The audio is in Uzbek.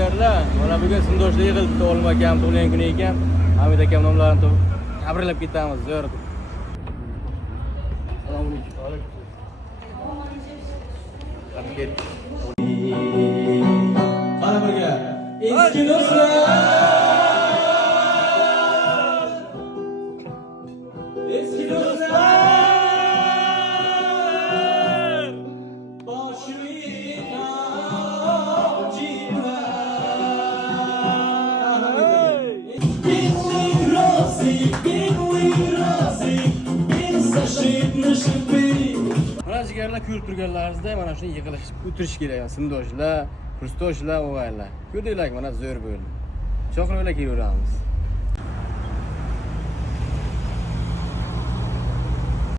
jigarlar, mana bugun sindoshlar yig'ilibdi, Olim akam tug'ilgan kuni ekan. Hamid akam nomlarini tabriklab ketamiz, zo'r. Assalomu alaykum. Ket. Qara birga. Eski do'stlar. Eski do'stlar. Boshliq mana jigarlar ko'rib turganlaringizda mana shuni yig'ilishib o'tirish kerak. Sindoshlar, kursdoshlar, o'g'aylar. Ko'rdinglar, mana zo'r bo'ldi. Cho'qib kelaveramiz.